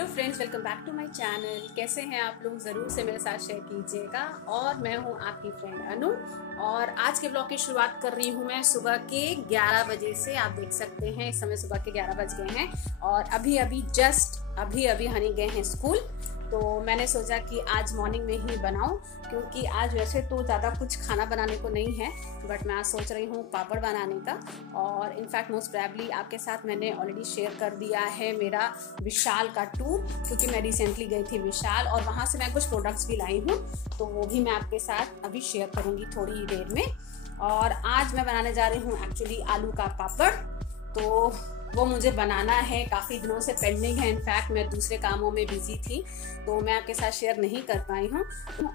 Hello friends, welcome back to my channel. कैसे हैं आप लोग? ज़रूर से मेरे साथ शेयर कीजिएगा। और मैं हूं आपकी फ्रेंड अनु। और आज के ब्लॉग की शुरुआत कर रही हूं मैं सुबह के 11 बजे से। आप देख सकते हैं इस समय सुबह के 11 बज गए हैं और अभी अभी हनी गए हैं स्कूल। तो मैंने सोचा कि आज मॉर्निंग में ही बनाऊं, क्योंकि आज वैसे तो ज़्यादा कुछ खाना बनाने को नहीं है, बट मैं आज सोच रही हूँ पापड़ बनाने का। और इनफैक्ट मोस्ट प्रोबेबली आपके साथ मैंने ऑलरेडी शेयर कर दिया है मेरा विशाल का टूर, क्योंकि मैं रिसेंटली गई थी विशाल और वहाँ से मैं कुछ प्रोडक्ट्स भी लाई हूँ। तो वो भी मैं आपके साथ अभी शेयर करूँगी थोड़ी ही देर में। और आज मैं बनाने जा रही हूँ एक्चुअली आलू का पापड़। तो वो मुझे बनाना है, काफ़ी दिनों से पेंडिंग है। इनफैक्ट मैं दूसरे कामों में बिजी थी तो मैं आपके साथ शेयर नहीं कर पाई हूँ।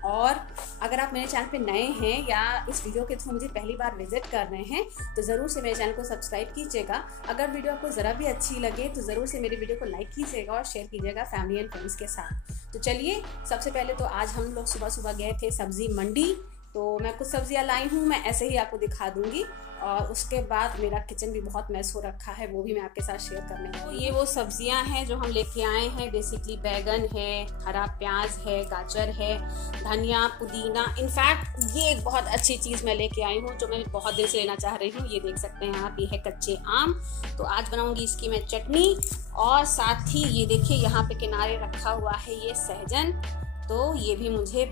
और अगर आप मेरे चैनल पे नए हैं या इस वीडियो के थ्रू मुझे पहली बार विजिट कर रहे हैं तो ज़रूर से मेरे चैनल को सब्सक्राइब कीजिएगा। अगर वीडियो आपको ज़रा भी अच्छी लगे तो ज़रूर से मेरी वीडियो को लाइक कीजिएगा और शेयर कीजिएगा फैमिली एंड फ्रेंड्स के साथ। तो चलिए, सबसे पहले तो आज हम लोग सुबह सुबह गए थे सब्ज़ी मंडी। तो मैं कुछ सब्जियां लाई हूँ, मैं ऐसे ही आपको दिखा दूंगी। और उसके बाद मेरा किचन भी बहुत मैस हो रखा है, वो भी मैं आपके साथ शेयर करने वाली हूँ। तो ये वो सब्जियां हैं जो हम लेके आए हैं। बेसिकली बैगन है, हरा प्याज है, गाजर है, धनिया, पुदीना। इनफैक्ट ये एक बहुत अच्छी चीज़ मैं लेके आई हूँ जो मैं बहुत दिन से लेना चाह रही हूँ। ये देख सकते हैं आप, ये है कच्चे आम। तो आज बनाऊंगी इसकी मैं चटनी। और साथ ही ये देखिए यहाँ पे किनारे रखा हुआ है ये सहजन। तो ये भी मुझे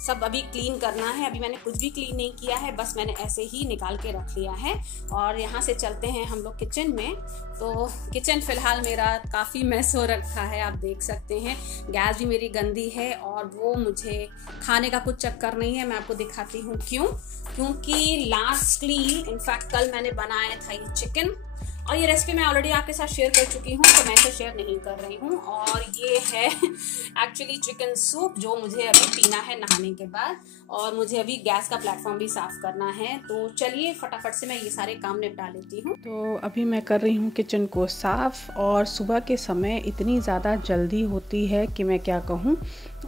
सब अभी क्लीन करना है। अभी मैंने कुछ भी क्लीन नहीं किया है, बस मैंने ऐसे ही निकाल के रख लिया है। और यहाँ से चलते हैं हम लोग किचन में। तो किचन फिलहाल मेरा काफ़ी मैस हो रखा है, आप देख सकते हैं। गैस भी मेरी गंदी है और वो मुझे खाने का कुछ चक्कर नहीं है। मैं आपको दिखाती हूँ क्यों। क्योंकि लास्टली इनफैक्ट कल मैंने बनाया था ये चिकन, और ये रेसिपी मैं ऑलरेडी आपके साथ शेयर कर चुकी हूँ, तो मैं इसे शेयर नहीं कर रही हूँ। और ये है एक्चुअली चिकन सूप जो मुझे अभी पीना है नहाने के बाद। और मुझे अभी गैस का प्लेटफॉर्म भी साफ़ करना है। तो चलिए फटाफट से मैं ये सारे काम निपटा लेती हूँ। तो अभी मैं कर रही हूँ किचन को साफ़। और सुबह के समय इतनी ज़्यादा जल्दी होती है कि मैं क्या कहूँ।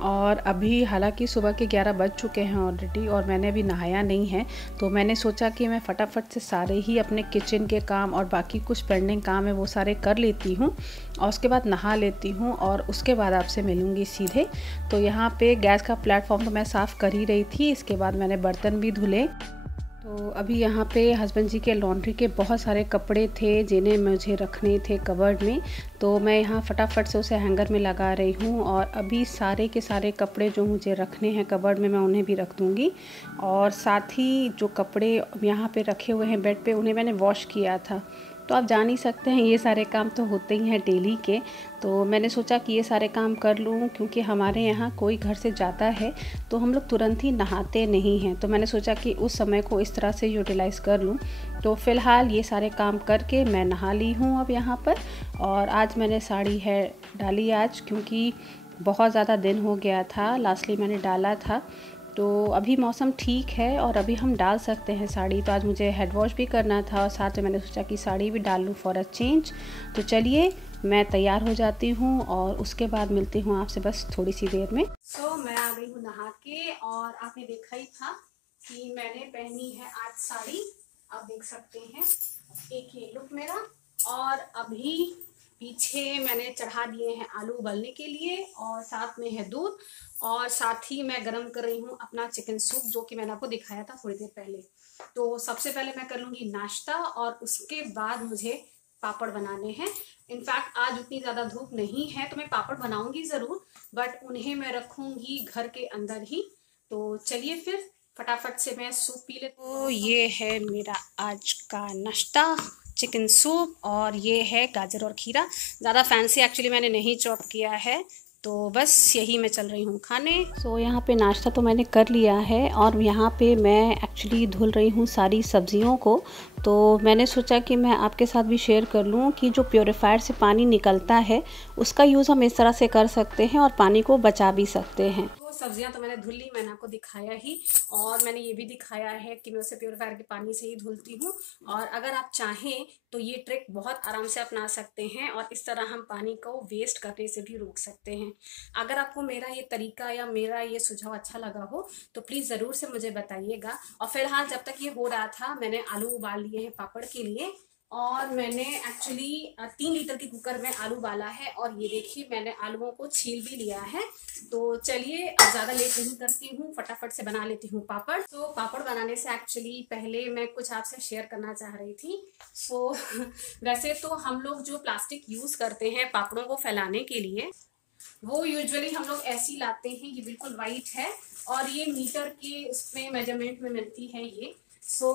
और अभी हालांकि सुबह के 11 बज चुके हैं ऑलरेडी और मैंने अभी नहाया नहीं है। तो मैंने सोचा कि मैं फटाफट से सारे ही अपने किचन के काम और बाकी कुछ पेंडिंग काम है वो सारे कर लेती हूँ और उसके बाद नहा लेती हूँ और उसके बाद आपसे मिलूँगी सीधे। तो यहाँ पे गैस का प्लेटफॉर्म तो मैं साफ़ कर ही रही थी, इसके बाद मैंने बर्तन भी धुले। तो अभी यहाँ पे हस्बैंड जी के लॉन्ड्री के बहुत सारे कपड़े थे जिन्हें मुझे रखने थे कबर्ड में। तो मैं यहाँ फटाफट से उसे हैंगर में लगा रही हूँ और अभी सारे के सारे कपड़े जो मुझे रखने हैं कबर्ड में मैं उन्हें भी रख दूँगी। और साथ ही जो कपड़े यहाँ पे रखे हुए हैं बेड पे उन्हें मैंने वॉश किया था। तो आप जान ही सकते हैं ये सारे काम तो होते ही हैं डेली के। तो मैंने सोचा कि ये सारे काम कर लूँ, क्योंकि हमारे यहाँ कोई घर से जाता है तो हम लोग तुरंत ही नहाते नहीं हैं। तो मैंने सोचा कि उस समय को इस तरह से यूटिलाइज़ कर लूँ। तो फ़िलहाल ये सारे काम करके मैं नहा ली हूँ अब यहाँ पर। और आज मैंने साड़ी है डाली आज, क्योंकि बहुत ज़्यादा दिन हो गया था लास्टली मैंने डाला था। तो अभी मौसम ठीक है और अभी हम डाल सकते हैं साड़ी। तो आज मुझे हेड वॉश भी करना था और साथ में मैंने सोचा कि साड़ी भी डाल लूँ फॉर अ चेंज। तो चलिए मैं तैयार हो जाती हूँ और उसके बाद मिलती हूँ आपसे बस थोड़ी सी देर में। सो मैं आ गई हूँ नहा के और आपने देखा ही था कि मैंने पहनी है आज साड़ी। आप देख सकते हैं एक ये लुक मेरा। और अभी पीछे मैंने चढ़ा दिए हैं आलू उबलने के लिए और साथ में है दूध। और साथ ही मैं गरम कर रही हूँ अपना चिकन सूप, जो कि मैंने आपको दिखाया था थोड़ी देर पहले। तो सबसे पहले मैं कर लूँगी नाश्ता और उसके बाद मुझे पापड़ बनाने हैं। इनफैक्ट आज उतनी ज़्यादा धूप नहीं है तो मैं पापड़ बनाऊंगी ज़रूर, बट उन्हें मैं रखूंगी घर के अंदर ही। तो चलिए फिर फटाफट से मैं सूप पी लेती हूँ। तो ये है मेरा आज का नाश्ता, चिकन सूप। और ये है गाजर और खीरा। ज़्यादा फैंसी एक्चुअली मैंने नहीं चॉप किया है, तो बस यही मैं चल रही हूँ खाने। सो यहाँ पे नाश्ता तो मैंने कर लिया है और यहाँ पे मैं एक्चुअली धुल रही हूँ सारी सब्जियों को। तो मैंने सोचा कि मैं आपके साथ भी शेयर कर लूँ कि जो प्योरीफायर से पानी निकलता है उसका यूज़ हम इस तरह से कर सकते हैं और पानी को बचा भी सकते हैं। सब्जियां तो मैंने धुल ली, मैंने आपको दिखाया ही। और मैंने ये भी दिखाया है कि मैं उसे प्योरीफायर के पानी से ही धुलती हूँ। और अगर आप चाहें तो ये ट्रिक बहुत आराम से अपना सकते हैं और इस तरह हम पानी को वेस्ट करने से भी रोक सकते हैं। अगर आपको मेरा ये तरीका या मेरा ये सुझाव अच्छा लगा हो तो प्लीज़ ज़रूर से मुझे बताइएगा। और फिलहाल जब तक ये हो रहा था मैंने आलू उबाल लिए हैं पापड़ के लिए। और मैंने एक्चुअली 3 लीटर के कुकर में आलू उबाला है और ये देखिए मैंने आलूओं को छील भी लिया है। तो चलिए अब ज़्यादा लेट नहीं करती हूँ, फटाफट से बना लेती हूँ पापड़। तो पापड़ बनाने से एक्चुअली पहले मैं कुछ आपसे शेयर करना चाह रही थी। वैसे तो हम लोग जो प्लास्टिक यूज़ करते हैं पापड़ों को फैलाने के लिए, वो यूजुअली हम लोग ऐसी लाते हैं। ये बिल्कुल वाइट है और ये मीटर के उसमें मेजरमेंट में मिलती है ये।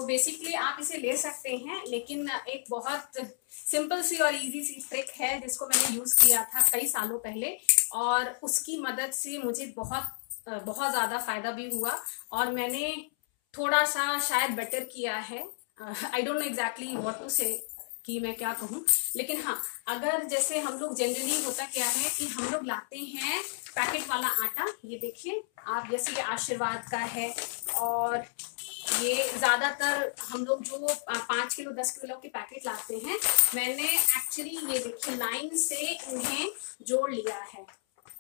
बेसिकली आप इसे ले सकते हैं, लेकिन एक बहुत सिंपल सी और इजी सी ट्रिक है जिसको मैंने यूज़ किया था कई सालों पहले, और उसकी मदद से मुझे बहुत ज़्यादा फ़ायदा भी हुआ और मैंने थोड़ा सा शायद बेटर किया है। I don't know exactly what to say कि मैं क्या कहूँ, लेकिन हाँ, अगर जैसे हम लोग जनरली होता क्या है कि हम लोग लाते हैं पैकेट वाला आटा। ये देखिए आप, जैसे ये आशीर्वाद का है और ये ज़्यादातर हम लोग जो 5 किलो 10 किलो के पैकेट लाते हैं, मैंने एक्चुअली ये देखिए लाइन से इन्हें जोड़ लिया है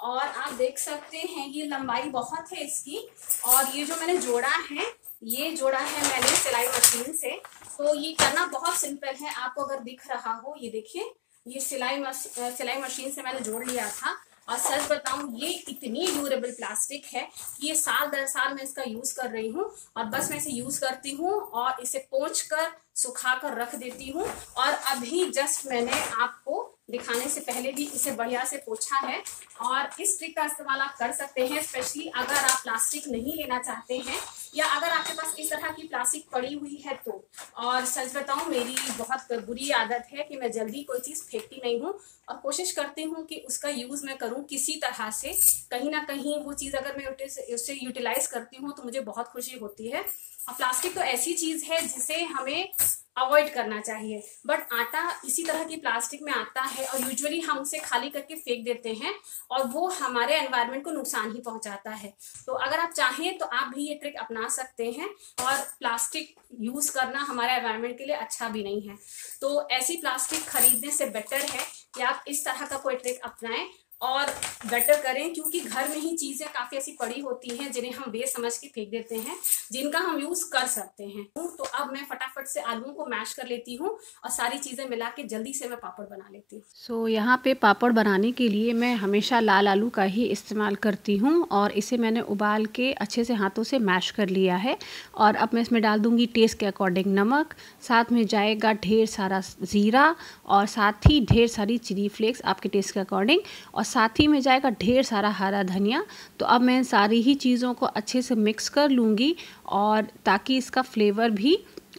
और आप देख सकते हैं ये लंबाई बहुत है इसकी। और ये जो मैंने जोड़ा है, ये जोड़ा है मैंने सिलाई मशीन से। तो ये करना बहुत सिंपल है, आपको अगर दिख रहा हो, ये देखिए ये सिलाई मशीन से मैंने जोड़ लिया था। और सच बताऊं, ये इतनी ड्यूरेबल प्लास्टिक है कि ये साल दर साल मैं इसका यूज़ कर रही हूँ और बस मैं इसे यूज़ करती हूँ और इसे पोंछ कर सुखा कर रख देती हूँ। और अभी जस्ट मैंने आपको दिखाने से पहले भी इसे बढ़िया से पोंछा है। और इस ट्रिक का इस्तेमाल आप कर सकते हैं, स्पेशली अगर आप प्लास्टिक नहीं लेना चाहते हैं या अगर आपके पास इस तरह की प्लास्टिक पड़ी हुई है तो। और सच बताऊं, मेरी बहुत बुरी आदत है कि मैं जल्दी कोई चीज़ फेंकती नहीं हूँ और कोशिश करती हूँ कि उसका यूज़ मैं करूँ किसी तरह से। कहीं ना कहीं वो चीज़ अगर मैं उससे यूटिलाइज करती हूँ तो मुझे बहुत खुशी होती है। और प्लास्टिक तो ऐसी चीज़ है जिसे हमें अवॉइड करना चाहिए, बट आटा इसी तरह की प्लास्टिक में आता है और यूजुअली हम उसे खाली करके फेंक देते हैं और वो हमारे एनवायरनमेंट को नुकसान ही पहुंचाता है। तो अगर आप चाहें तो आप भी ये ट्रिक अपना सकते हैं। और प्लास्टिक यूज़ करना हमारे एनवायरनमेंट के लिए अच्छा भी नहीं है। तो ऐसी प्लास्टिक खरीदने से बेटर है कि आप इस तरह का कोई ट्रिक अपनाएं और बेटर करें, क्योंकि घर में ही चीज़ें काफ़ी ऐसी पड़ी होती हैं जिन्हें हम बेसमझ के फेंक देते हैं, जिनका हम यूज़ कर सकते हैं। तो अब मैं फटाफट से आलूओं को मैश कर लेती हूँ और सारी चीज़ें मिला के जल्दी से मैं पापड़ बना लेती हूँ। यहाँ पे पापड़ बनाने के लिए मैं हमेशा लाल आलू का ही इस्तेमाल करती हूँ और इसे मैंने उबाल के अच्छे से हाथों से मैश कर लिया है। और अब मैं इसमें डाल दूँगी टेस्ट के अकॉर्डिंग नमक, साथ में जाएगा ढेर सारा ज़ीरा और साथ ही ढेर सारी चिली फ्लेक्स आपके टेस्ट के अकॉर्डिंग, और साथ ही में जाएगा ढेर सारा हरा धनिया। तो अब मैं सारी ही चीज़ों को अच्छे से मिक्स कर लूँगी और ताकि इसका फ्लेवर भी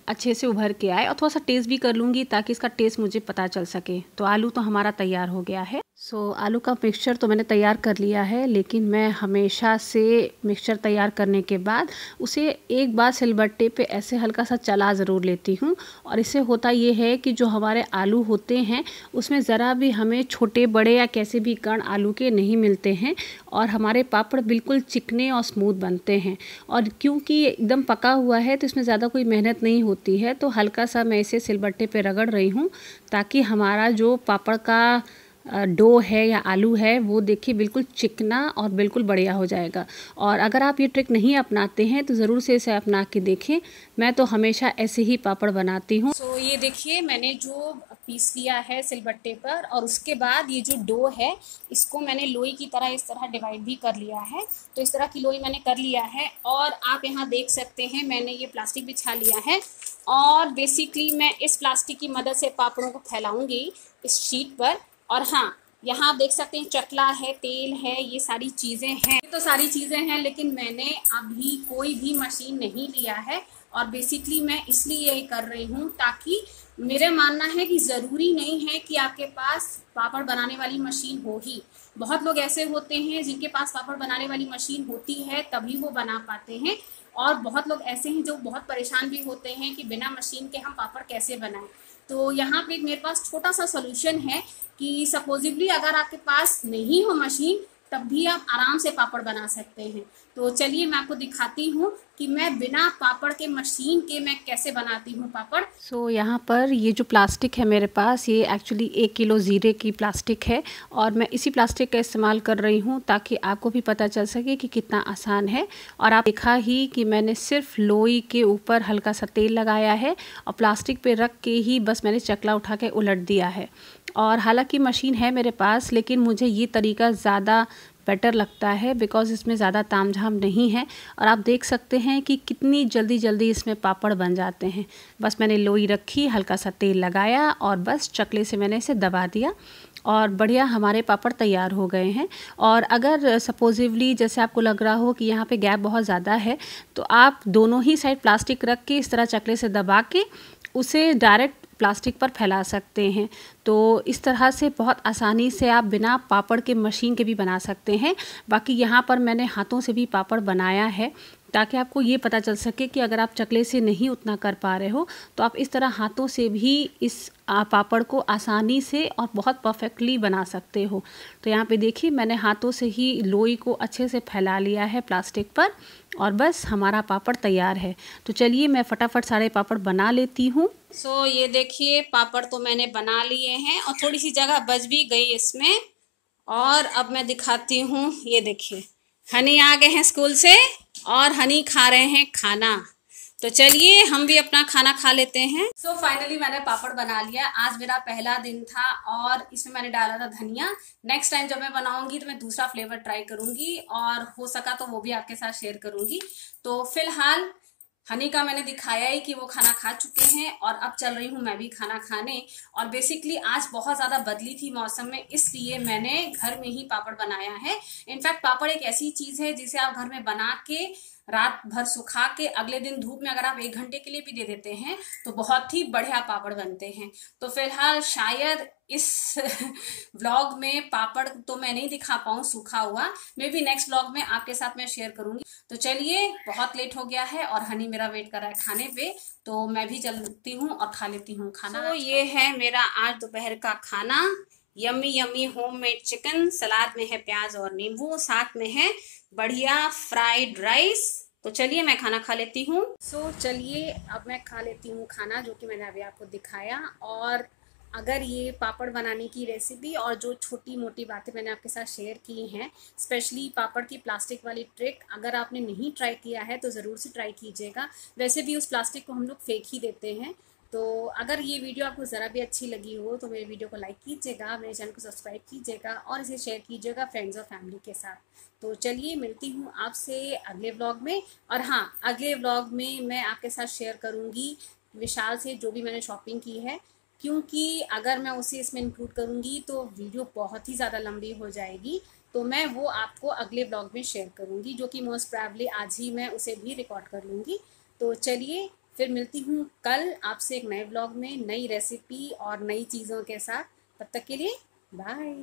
अच्छे से उभर के आए, और थोड़ा सा टेस्ट भी कर लूँगी ताकि इसका टेस्ट मुझे पता चल सके। तो आलू तो हमारा तैयार हो गया है। आलू का मिक्सचर तो मैंने तैयार कर लिया है, लेकिन मैं हमेशा से मिक्सचर तैयार करने के बाद उसे एक बार सिलबट्टे पे ऐसे हल्का सा चला ज़रूर लेती हूँ। और इससे होता ये है कि जो हमारे आलू होते हैं उसमें ज़रा भी हमें छोटे बड़े या कैसे भी कण आलू के नहीं मिलते हैं और हमारे पापड़ बिल्कुल चिकने और स्मूथ बनते हैं। और क्योंकि एकदम पका हुआ है तो इसमें ज़्यादा कोई मेहनत नहीं होती है, तो हल्का सा मैं इसे सिलबट्टे पे रगड़ रही हूँ ताकि हमारा जो पापड़ का डो है या आलू है वो देखिए बिल्कुल चिकना और बिल्कुल बढ़िया हो जाएगा। और अगर आप ये ट्रिक नहीं अपनाते हैं तो ज़रूर से इसे अपना के देखें। मैं तो हमेशा ऐसे ही पापड़ बनाती हूँ। ये देखिए मैंने जो पीस लिया है सिलबट्टे पर, और उसके बाद ये जो डो है इसको मैंने लोई की तरह इस तरह डिवाइड भी कर लिया है। तो इस तरह की लोई मैंने कर लिया है और आप यहाँ देख सकते हैं मैंने ये प्लास्टिक बिछा लिया है और बेसिकली मैं इस प्लास्टिक की मदद से पापड़ों को फैलाऊंगी इस शीट पर। और हाँ, यहाँ आप देख सकते हैं चकला है, तेल है, ये सारी चीज़ें हैं। ये तो सारी चीज़ें हैं, लेकिन मैंने अभी कोई भी मशीन नहीं लिया है और बेसिकली मैं इसलिए ये कर रही हूँ ताकि मेरा मानना है कि ज़रूरी नहीं है कि आपके पास पापड़ बनाने वाली मशीन हो ही। बहुत लोग ऐसे होते हैं जिनके पास पापड़ बनाने वाली मशीन होती है तभी वो बना पाते हैं, और बहुत लोग ऐसे हैं जो बहुत परेशान भी होते हैं कि बिना मशीन के हम पापड़ कैसे बनाएं। तो यहाँ पे मेरे पास छोटा सा सोल्यूशन है कि सपोजिबली अगर आपके पास नहीं हो मशीन तब भी आप आराम से पापड़ बना सकते हैं। तो चलिए मैं आपको दिखाती हूँ कि मैं बिना पापड़ के मशीन के मैं कैसे बनाती हूँ पापड़। यहाँ पर ये जो प्लास्टिक है मेरे पास, ये एक्चुअली 1 किलो ज़ीरे की प्लास्टिक है और मैं इसी प्लास्टिक का इस्तेमाल कर रही हूँ ताकि आपको भी पता चल सके कि कितना आसान है। और आप देखा ही कि मैंने सिर्फ लोई के ऊपर हल्का सा तेल लगाया है और प्लास्टिक पे रख के ही बस मैंने चकला उठा के उलट दिया है। और हालांकि मशीन है मेरे पास, लेकिन मुझे ये तरीका ज़्यादा बेटर लगता है बिकॉज़ इसमें ज़्यादा तामझाम नहीं है। और आप देख सकते हैं कि कितनी जल्दी जल्दी इसमें पापड़ बन जाते हैं। बस मैंने लोई रखी, हल्का सा तेल लगाया और बस चकले से मैंने इसे दबा दिया और बढ़िया हमारे पापड़ तैयार हो गए हैं। और अगर सपोजिवली जैसे आपको लग रहा हो कि यहाँ पे गैप बहुत ज़्यादा है, तो आप दोनों ही साइड प्लास्टिक रख के इस तरह चकले से दबा के उसे डायरेक्ट प्लास्टिक पर फैला सकते हैं। तो इस तरह से बहुत आसानी से आप बिना पापड़ के मशीन के भी बना सकते हैं। बाकी यहाँ पर मैंने हाथों से भी पापड़ बनाया है ताकि आपको ये पता चल सके कि अगर आप चकले से नहीं उतना कर पा रहे हो तो आप इस तरह हाथों से भी इस पापड़ को आसानी से और बहुत परफेक्टली बना सकते हो। तो यहाँ पे देखिए मैंने हाथों से ही लोई को अच्छे से फैला लिया है प्लास्टिक पर और बस हमारा पापड़ तैयार है। तो चलिए मैं फटाफट सारे पापड़ बना लेती हूँ। ये देखिए पापड़ तो मैंने बना लिए हैं और थोड़ी सी जगह बच भी गई इसमें। और अब मैं दिखाती हूँ, ये देखिए हनी आ गए हैं स्कूल से और हनी खा रहे हैं खाना। तो चलिए हम भी अपना खाना खा लेते हैं। फाइनली मैंने पापड़ बना लिया। आज मेरा पहला दिन था और इसमें मैंने डाला था धनिया। नेक्स्ट टाइम जब मैं बनाऊंगी तो मैं दूसरा फ्लेवर ट्राई करूंगी और हो सका तो वो भी आपके साथ शेयर करूंगी। तो फिलहाल हनी का मैंने दिखाया ही कि वो खाना खा चुके हैं और अब चल रही हूँ मैं भी खाना खाने। और बेसिकली आज बहुत ज़्यादा बदली थी मौसम में, इसलिए मैंने घर में ही पापड़ बनाया है। इनफैक्ट पापड़ एक ऐसी चीज़ है जिसे आप घर में बना के रात भर सुखा के अगले दिन धूप में अगर आप 1 घंटे के लिए भी दे देते हैं तो बहुत ही बढ़िया पापड़ बनते हैं। तो फिलहाल शायद इस व्लॉग में पापड़ तो मैं नहीं दिखा पाऊँ सूखा हुआ, मे बी नेक्स्ट व्लॉग में आपके साथ मैं शेयर करूंगी। तो चलिए बहुत लेट हो गया है और हनी मेरा वेट कर रहा है खाने पे, तो मैं भी चलती हूँ और खा लेती हूँ खाना। तो ये है मेरा आज दोपहर का खाना। यम्मी यम्मी होममेड चिकन, सलाद में है प्याज और नींबू, साथ में है बढ़िया फ्राइड राइस। तो चलिए मैं खाना खा लेती हूँ। चलिए अब मैं खा लेती हूँ खाना जो कि मैंने अभी आपको दिखाया। और अगर ये पापड़ बनाने की रेसिपी और जो छोटी मोटी बातें मैंने आपके साथ शेयर की हैं, स्पेशली पापड़ की प्लास्टिक वाली ट्रिक, अगर आपने नहीं ट्राई किया है तो ज़रूर से ट्राई कीजिएगा। वैसे भी उस प्लास्टिक को हम लोग फेंक ही देते हैं। तो अगर ये वीडियो आपको ज़रा भी अच्छी लगी हो तो मेरे वीडियो को लाइक कीजिएगा, मेरे चैनल को सब्सक्राइब कीजिएगा और इसे शेयर कीजिएगा फ्रेंड्स और फैमिली के साथ। तो चलिए मिलती हूँ आपसे अगले व्लॉग में। और हाँ, अगले व्लॉग में मैं आपके साथ शेयर करूँगी विशाल से जो भी मैंने शॉपिंग की है, क्योंकि अगर मैं उसे इसमें इंक्लूड करूँगी तो वीडियो बहुत ही ज़्यादा लंबी हो जाएगी। तो मैं वो आपको अगले व्लॉग में शेयर करूँगी, जो कि मोस्ट प्रोबेबली आज ही मैं उसे भी रिकॉर्ड कर लूँगी। तो चलिए फिर मिलती हूँ कल आपसे एक नए व्लॉग में, नई रेसिपी और नई चीज़ों के साथ। तब तक के लिए बाय।